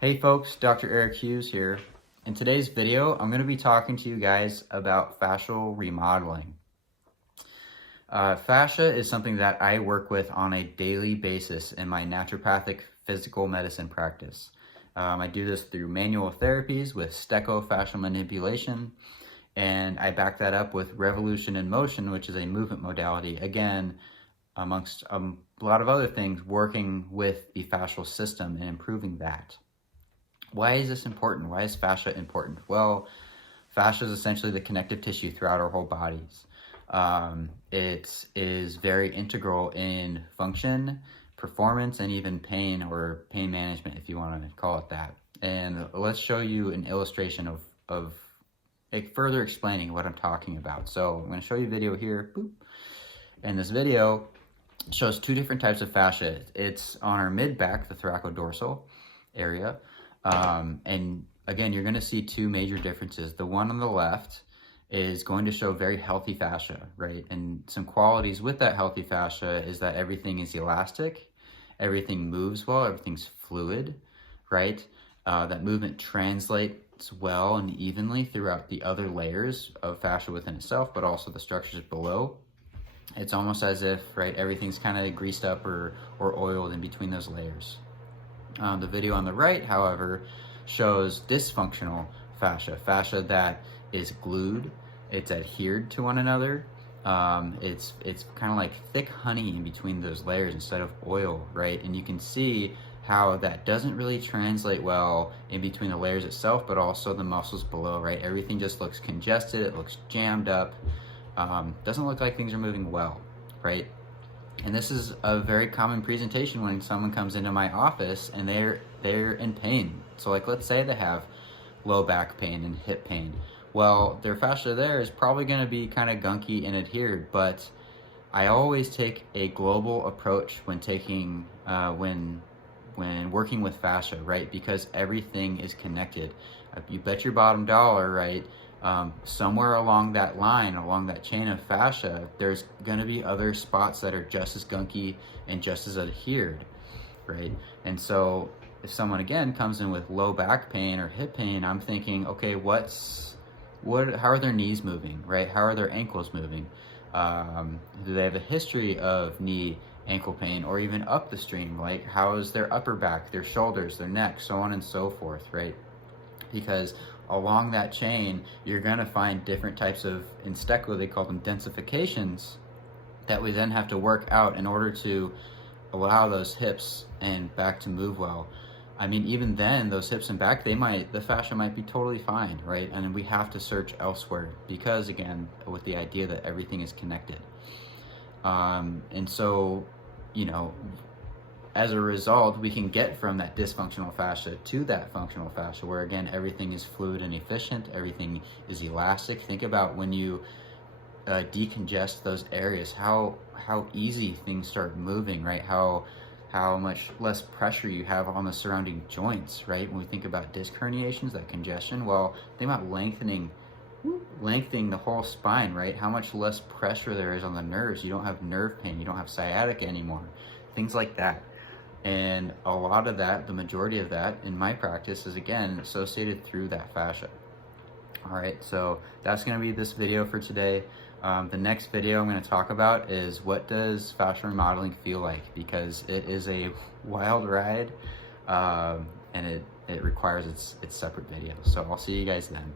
Hey folks, Dr. Eric Hughes here. In today's video, I'm going to be talking to you guys about fascial remodeling. Fascia is something that I work with on a daily basis in my naturopathic physical medicine practice. I do this through manual therapies with stechofascial manipulation, and I back that up with revolution in motion, which is a movement modality, again, amongst a lot of other things, working with the fascial system and improving that. Why is this important? Why is fascia important? Well, fascia is essentially the connective tissue throughout our whole bodies. It is very integral in function, performance, and even pain or pain management, if you want to call it that. And let's show you an illustration of further explaining what I'm talking about. So I'm going to show you a video here. Boop. And this video shows two different types of fascia. It's on our mid-back, the thoracodorsal area. And again, you're going to see two major differences. The one on the left is going to show very healthy fascia, right? And some qualities with that healthy fascia is that everything is elastic, everything moves well, everything's fluid, right? That movement translates well and evenly throughout the other layers of fascia within itself, but also the structures below. It's almost as if, right, everything's kind of greased up or oiled in between those layers. The video on the right, however, shows dysfunctional fascia that is glued, it's adhered to one another. It's kind of like thick honey in between those layers instead of oil, right? And you can see how that doesn't really translate well in between the layers itself, but also the muscles below, right? Everything just looks congested, it looks jammed up, doesn't look like things are moving well, right? And this is a very common presentation when someone comes into my office and they're in pain. So like, let's say they have low back pain and hip pain. Well, their fascia there is probably going to be kind of gunky and adhered, but I always take a global approach when taking when working with fascia, right? Because everything is connected. You bet your bottom dollar, right? Somewhere along that line, along that chain of fascia, there's going to be other spots that are just as gunky and just as adhered, right? And so if someone again comes in with low back pain or hip pain, I'm thinking, okay, how are their knees moving, right? How are their ankles moving? Do they have a history of knee, ankle pain, or even up the stream? Like, how is their upper back, their shoulders, their neck, so on and so forth, right? Because along that chain, you're going to find different types of, in stecho, they call them densifications, that we then have to work out in order to allow those hips and back to move well. I mean, even then, those hips and back, the fascia might be totally fine, right? And we have to search elsewhere because, again, with the idea that everything is connected. And so, you know, as a result, we can get from that dysfunctional fascia to that functional fascia where, again, everything is fluid and efficient, everything is elastic. Think about when you decongest those areas, how easy things start moving, right? How much less pressure you have on the surrounding joints, right? When we think about disc herniations, that congestion, well, think about lengthening the whole spine, right? How much less pressure there is on the nerves. You don't have nerve pain, you don't have sciatica anymore, things like that. And a lot of that, the majority of that in my practice is, again, associated through that fascia. All right, so that's going to be this video for today. The next video I'm going to talk about is what does fascial remodeling feel like, because it is a wild ride and it requires its separate video. So I'll see you guys then.